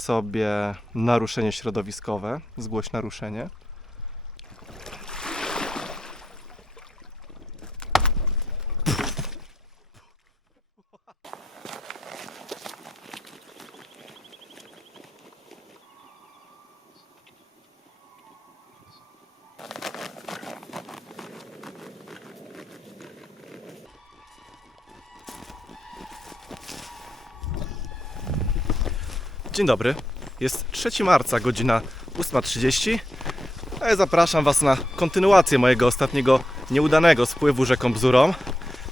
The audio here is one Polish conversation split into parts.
sobie naruszenie środowiskowe. Zgłoś naruszenie. Dzień dobry. Jest 3 marca, godzina 8.30. A ja zapraszam Was na kontynuację mojego ostatniego nieudanego spływu rzeką Bzurą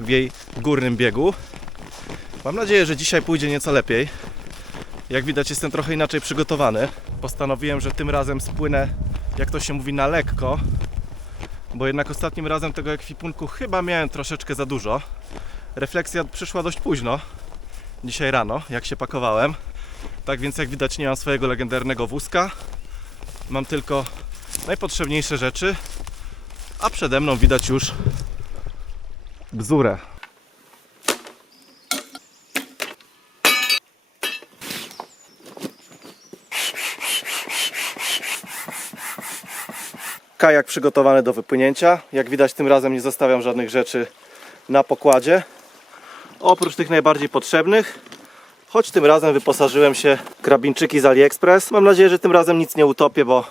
w jej górnym biegu. Mam nadzieję, że dzisiaj pójdzie nieco lepiej. Jak widać, jestem trochę inaczej przygotowany. Postanowiłem, że tym razem spłynę, jak to się mówi, na lekko, bo jednak ostatnim razem tego ekwipunku chyba miałem troszeczkę za dużo. Refleksja przyszła dość późno, dzisiaj rano, jak się pakowałem. Tak więc jak widać nie mam swojego legendarnego wózka. Mam tylko najpotrzebniejsze rzeczy. A przede mną widać już bzurę. Kajak przygotowany do wypłynięcia. Jak widać tym razem nie zostawiam żadnych rzeczy na pokładzie. Oprócz tych najbardziej potrzebnych Choć tym razem wyposażyłem się w krabinczyki z AliExpress. Mam nadzieję, że tym razem nic nie utopię, bo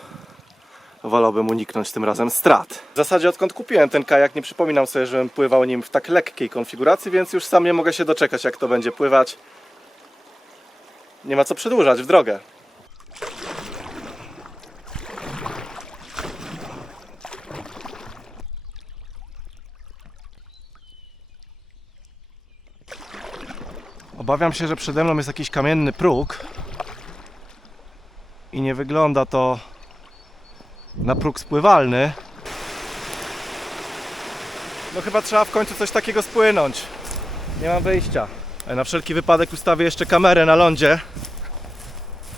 wolałbym uniknąć tym razem strat. W zasadzie odkąd kupiłem ten kajak, nie przypominam sobie, żebym pływał nim w tak lekkiej konfiguracji, więc już sam nie mogę się doczekać, jak to będzie pływać. Nie ma co przedłużać w drogę. Obawiam się, że przede mną jest jakiś kamienny próg i nie wygląda to na próg spływalny. No chyba trzeba w końcu coś takiego spłynąć. Nie mam wyjścia. Ale na wszelki wypadek ustawię jeszcze kamerę na lądzie,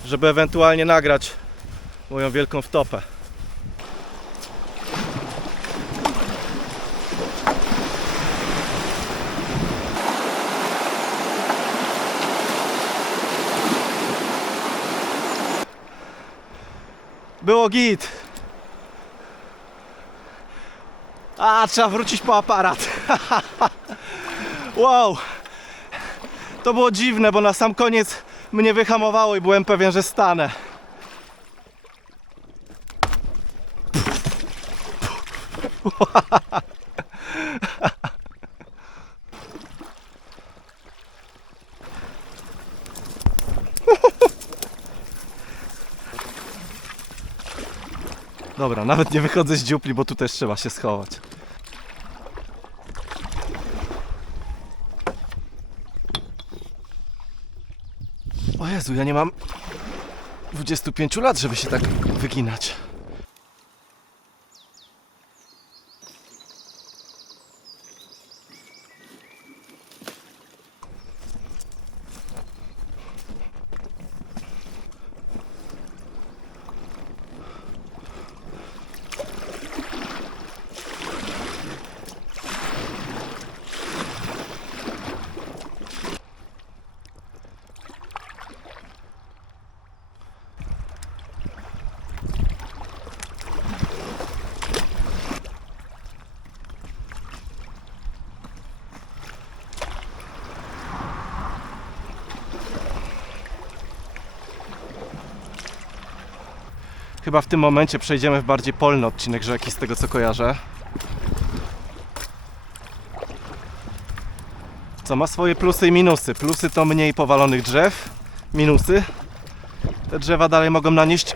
żeby ewentualnie nagrać moją wielką wtopę. Było git. A, trzeba wrócić po aparat. wow. To było dziwne, bo na sam koniec mnie wyhamowało i byłem pewien, że stanę. Dobra, nawet nie wychodzę z dziupli, bo tu też trzeba się schować. O Jezu, ja nie mam 25 lat, żeby się tak wyginać. Chyba w tym momencie przejdziemy w bardziej polny odcinek rzeki, z tego co kojarzę. Co ma swoje plusy i minusy. Plusy to mniej powalonych drzew, minusy. Te drzewa dalej mogą nanieść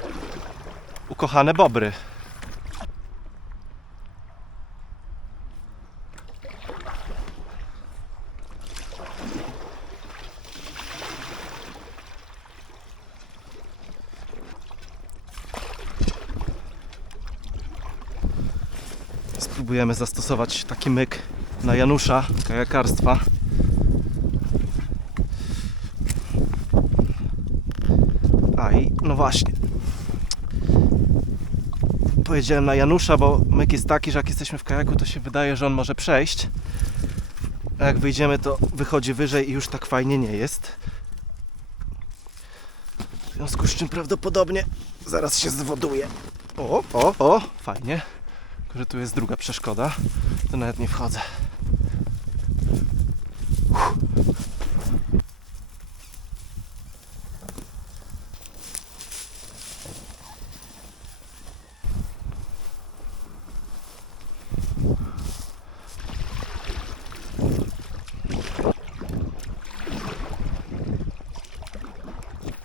ukochane bobry. Spróbujemy zastosować taki myk na Janusza kajakarstwa. A i no właśnie. Pojedziemy na Janusza, bo myk jest taki, że jak jesteśmy w kajaku, to się wydaje, że on może przejść. A jak wyjdziemy, to wychodzi wyżej i już tak fajnie nie jest. związku z czym prawdopodobnie zaraz się zwoduje. O, o, o, fajnie. Tylko, że tu jest druga przeszkoda. To nawet nie wchodzę.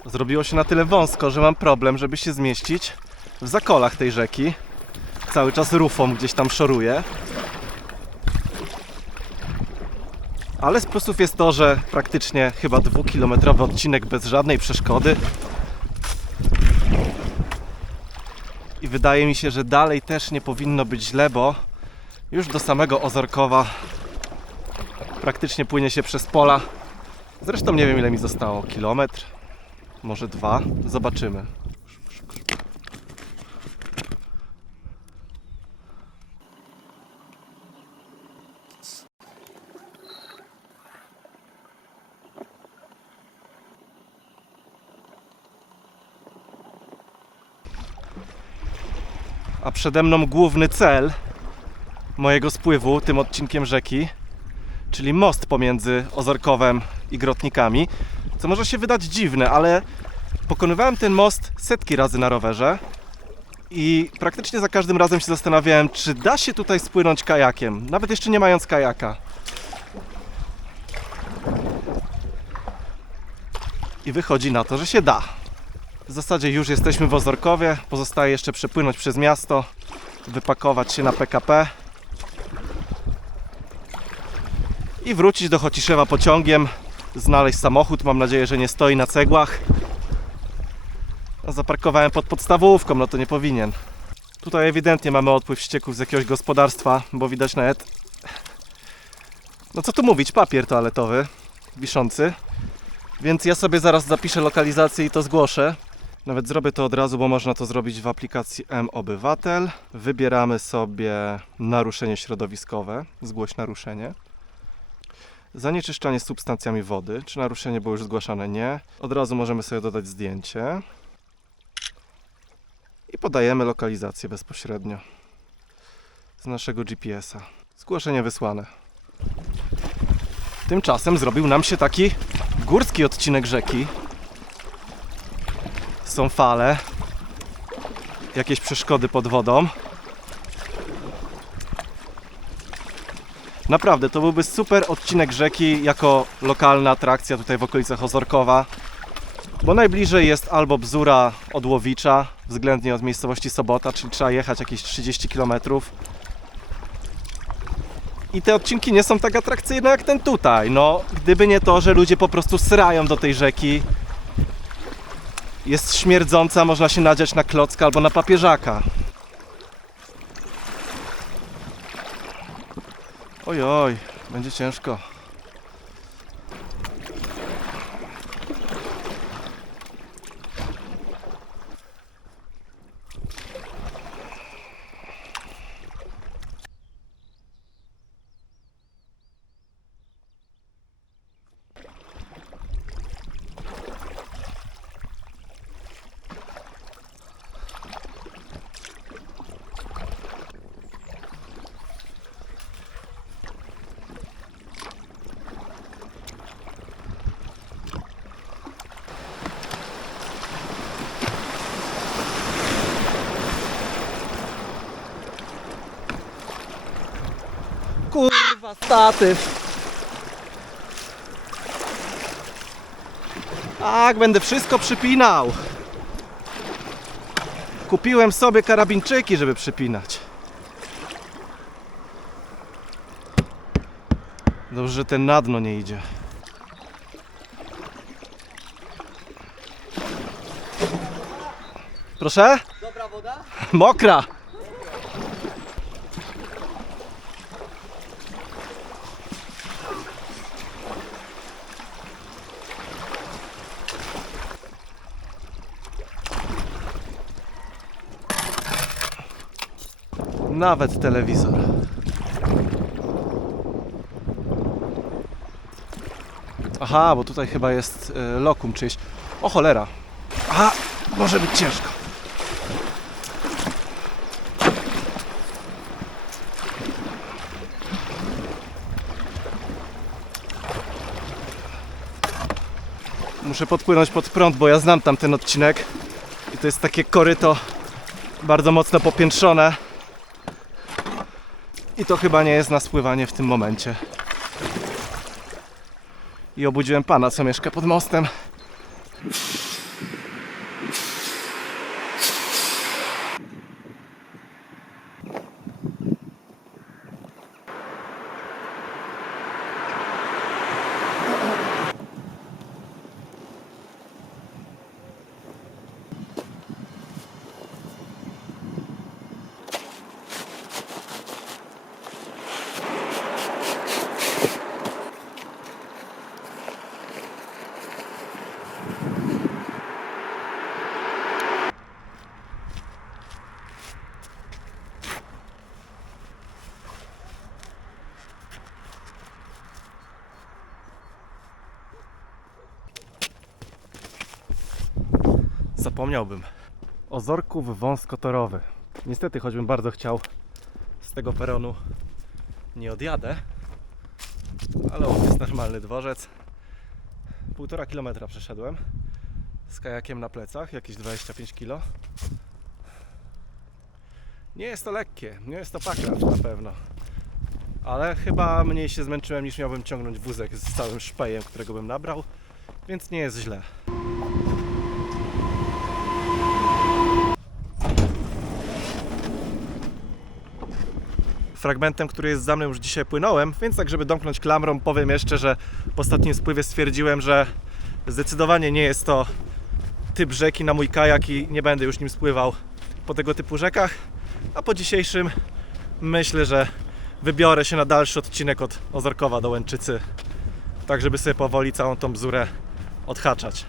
Zrobiło się na tyle wąsko, że mam problem, żeby się zmieścić w zakolach tej rzeki. Cały czas rufą gdzieś tam szoruję. Ale z plusów jest to, że praktycznie chyba dwukilometrowy odcinek bez żadnej przeszkody. I wydaje mi się, że dalej też nie powinno być źle, bo już do samego Ozorkowa praktycznie płynie się przez pola. Zresztą nie wiem ile mi zostało, kilometr, może dwa, zobaczymy. A przede mną główny cel mojego spływu tym odcinkiem rzeki, czyli most pomiędzy Ozorkowem i Grotnikami. Co może się wydać dziwne, ale pokonywałem ten most setki razy na rowerze i praktycznie za każdym razem się zastanawiałem, czy da się tutaj spłynąć kajakiem, nawet jeszcze nie mając kajaka. I wychodzi na to, że się da. W zasadzie już jesteśmy w Ozorkowie, pozostaje jeszcze przepłynąć przez miasto, wypakować się na PKP i wrócić do Chociszewa pociągiem, znaleźć samochód, mam nadzieję, że nie stoi na cegłach. A Zaparkowałem pod podstawówką, no to nie powinien. Tutaj ewidentnie mamy odpływ ścieków z jakiegoś gospodarstwa, bo widać nawet... No co tu mówić, papier toaletowy wiszący. Więc ja sobie zaraz zapiszę lokalizację i to zgłoszę. Nawet zrobię to od razu, bo można to zrobić w aplikacji M-Obywatel. Wybieramy sobie naruszenie środowiskowe, zgłoś naruszenie. Zanieczyszczanie substancjami wody. Czy naruszenie było już zgłaszane? Nie. Od razu możemy sobie dodać zdjęcie. I podajemy lokalizację bezpośrednio z naszego GPS-a. Zgłoszenie wysłane. Tymczasem zrobił nam się taki górski odcinek rzeki. Są fale, jakieś przeszkody pod wodą. Naprawdę, to byłby super odcinek rzeki jako lokalna atrakcja tutaj w okolicach Ozorkowa. Bo najbliżej jest albo Bzura od Łowicza, względnie od miejscowości Sobota, czyli trzeba jechać jakieś 30 km. I te odcinki nie są tak atrakcyjne jak ten tutaj. No, gdyby nie to, że ludzie po prostu srają do tej rzeki. Jest śmierdząca, można się nadziać na klocka albo na papieżaka. Oj, oj, będzie ciężko. Kurwa, statyw. Tak, będę wszystko przypinał. Kupiłem sobie karabinczyki, żeby przypinać. Dobrze, że ten na dno nie idzie. Proszę? Dobra woda? Mokra! Nawet telewizor. Aha, bo tutaj chyba jest e, lokum czyjś. O cholera. A, może być ciężko. Muszę podpłynąć pod prąd, bo ja znam tam ten odcinek. I to jest takie koryto bardzo mocno popiętrzone. I to chyba nie jest na spływanie w tym momencie. I obudziłem pana, co mieszka pod mostem. Zapomniałbym. Ozorków wąskotorowy. Niestety, choćbym bardzo chciał, z tego peronu nie odjadę. Ale on jest normalny dworzec. Półtora kilometra przeszedłem z kajakiem na plecach, jakieś 25 kilo. Nie jest to lekkie, nie jest to paklacz na pewno. Ale chyba mniej się zmęczyłem niż miałbym ciągnąć wózek z całym szpejem, którego bym nabrał, więc nie jest źle. Fragmentem, który jest za mną już dzisiaj płynąłem, więc tak, żeby domknąć klamrą, powiem jeszcze, że po ostatnim spływie stwierdziłem, że zdecydowanie nie jest to typ rzeki na mój kajak i nie będę już nim spływał po tego typu rzekach, a po dzisiejszym myślę, że wybiorę się na dalszy odcinek od Ozorkowa do Łęczycy, tak żeby sobie powoli całą tą bzurę odhaczać.